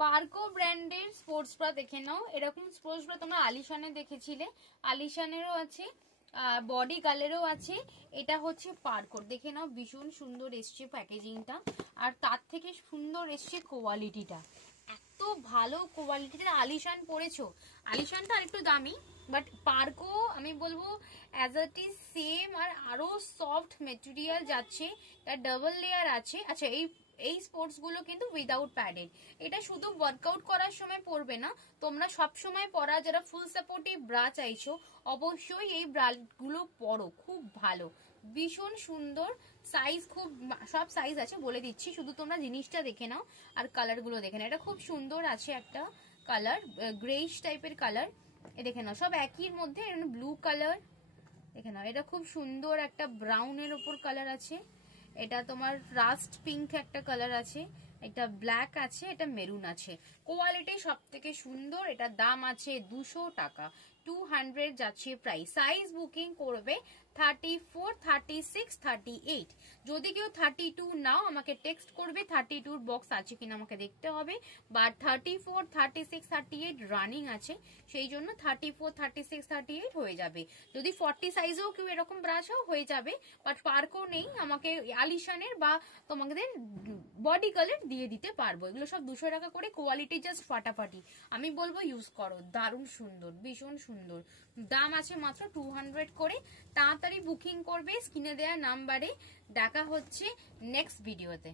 পার্কো ব্র্যান্ডের sports bra দেখে নাও। এরকম স্পোর্টস ব্রা তোমরা আলিশানে দেখেছিলে, আলিশানেরও আছে, বডি গালেরও আছে। এটা হচ্ছে পার্কোর, দেখে নাও ভীষণ সুন্দর এসছে প্যাকেজিংটা, আর তার থেকে সুন্দর এসছে কোয়ালিটিটা, এত ভালো কোয়ালিটির। আলিশান পরেছো, আলিশানটা আরেকটু দামি, বাট পার্কো আমি বলবো অ্যাজ ইট ইজ সেম, আর আরো সফট মেটেরিয়াল যাচ্ছে, তার ডাবল লেয়ার আছে। আচ্ছা, এই স্পোর্টস গুলো কিন্তু উইদাউট প্যাডেড, এটা শুধু ওয়ার্কআউট করার সময় পরবে না, তোমরা সব সময় পরা যারা ফুল সাপোর্টিভ ব্রা চাইছো অবশ্যই এই ব্রা গুলো পরো, খুব ভালো, ভীষণ সুন্দর। সাইজ খুব, সব সাইজ আছে বলে দিচ্ছি, শুধু তোমরা জিনিসটা দেখে নাও আর কালার গুলো দেখে নাও। এটা খুব সুন্দর আছে, একটা কালার গ্রেইশ টাইপের কালার, দেখে নাও সব একই মধ্যে, ব্লু কালার দেখে নাও। এটা খুব সুন্দর একটা ব্রাউনের ওপর কালার আছে, এটা তোমার রাস্ট পিঙ্ক একটা কালার আছে, এটা ব্ল্যাক আছে, এটা মেরুন আছে। কোয়ালিটি সব থেকে সুন্দর। এটার দাম আছে 200 টাকা, 200 যাচ্ছে প্রাইস। সাইজ বুকিং করবে 34, 36, 38। যদি কেউ 32 নাও আমাকে টেক্সট করবে, 32 বক্স আছে কিনা আমাকে দেখতে হবে, বা 34, 36, 38 রানিং আছে, সেই জন্য 34, 36, 38 হয়ে যাবে। যদি 40 সাইজেও কেউ এরকম ব্রাশও হয়ে যাবে, বাট পার্কও নেই, আমাকে আলিশানের বা তোমাদের বডি কালার দিয়ে দিতে পারবো। এগুলো সব 200 টাকা করে, কোয়ালিটি জাস্ট ফাটাফাটি, আমি বলবো ইউজ করো, দারুণ সুন্দর, ভীষণ সুন্দর। দাম আছে মাত্র 200 করে, তাড়াতাড়ি বুকিং করবে স্ক্রিনে দেওয়া নাম্বারে। দেখা হচ্ছে নেক্সট ভিডিওতে।